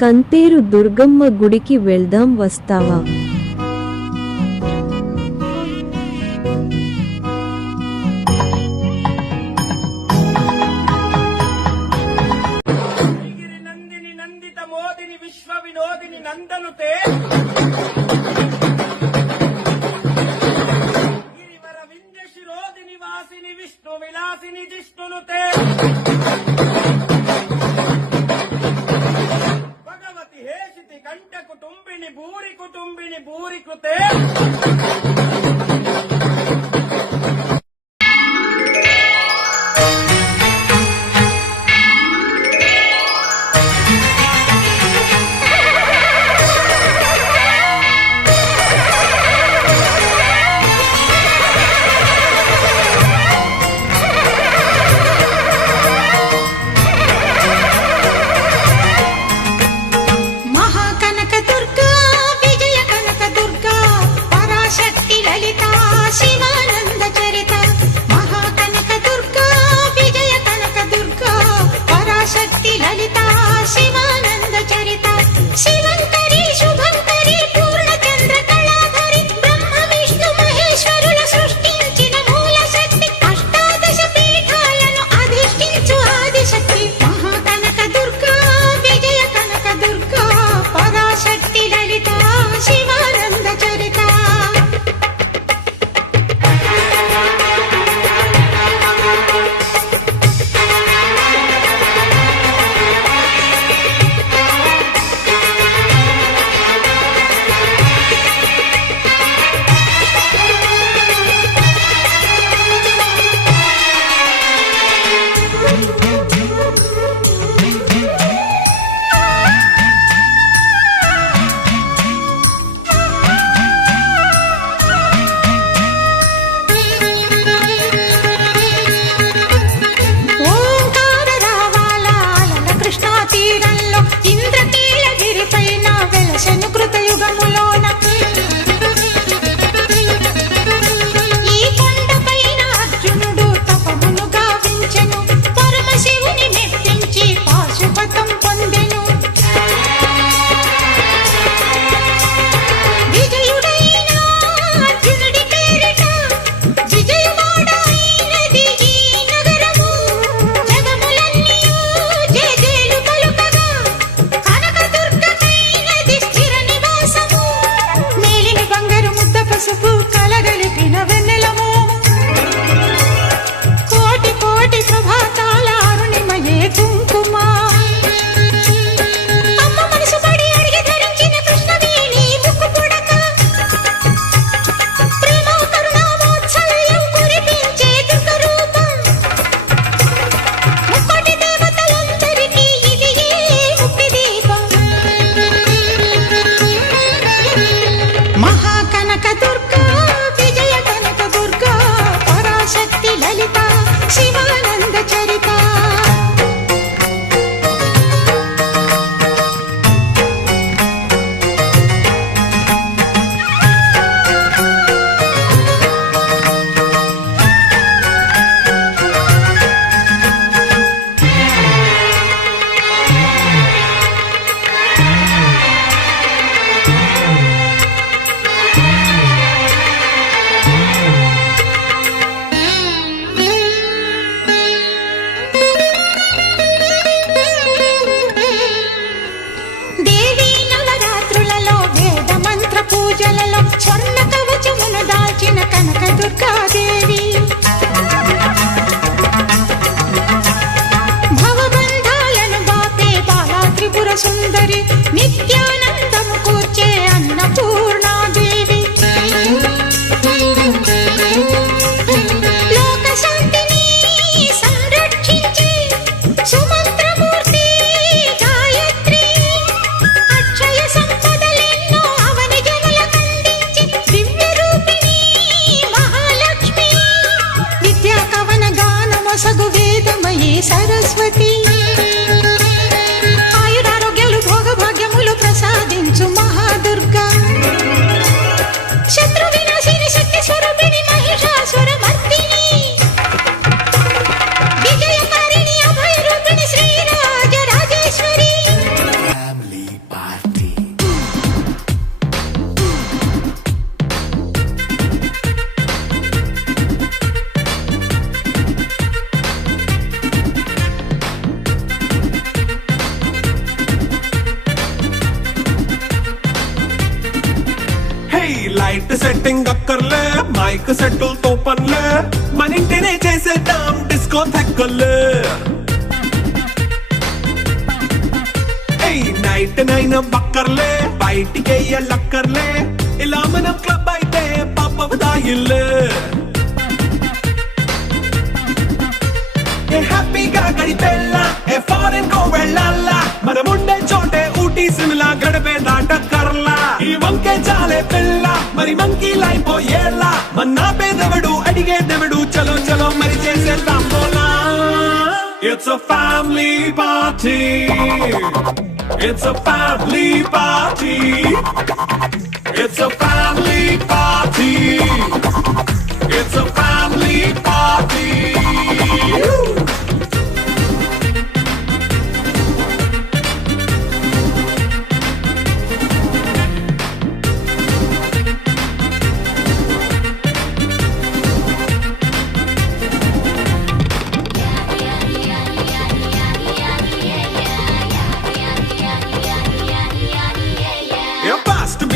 కంతేరు దుర్గమ్మ గుడికి వెళ్దాం, వస్తావా? నందిని నందిత మోదిని విశ్వ వినోదిని నందనుతే గిరివర వింధ్య శిరోదిని వాసిని విష్ణు విలాసిని జిష్ణునుతే భగవతి హేషితి కంఠ కుటుంబిని భూరి కృతే సుందరి నిత్యానందము కూర్చే అన్నపూర్ణాదేవి లోక శాంతిని సంరక్షించే సుమంత్రమూర్తి గాయత్రి అక్షయ సంపదలెన్నో అవని జనులకందించి దివ్య రూపిణి మహాలక్ష్మి విద్యా కవన గానమొసగు వేదమయీ సరస్వతి ప్రసాద లైట్ సెట్టింగ్ అక్కర్లే మైక్ సెట్టులతో పనులే మన ఇంటినే చేసేద్దాం డిస్కో థెక్కలే నైట్ నైన్ బక్కర్లే బయటికి లక్కర్లే ఇలా మనం క్లబ్ అయితే పాపదాయిల్లే హ్యాపీగా గడిపెళ్ళా ఫారెన్ కో వెళ్ళాలా మనం ఉండే చోటే ఊటీ సిమ్లా గడిపే దాటక్కర్లా ఈ వంకే చాలే పిల్ల మరి మంకీ లైపోయేలా మన్నా పేదవడు అడిగేదెవడు చలో చలో మరి చేసేద్దాం పోలా it's a family party it's a family party it's a family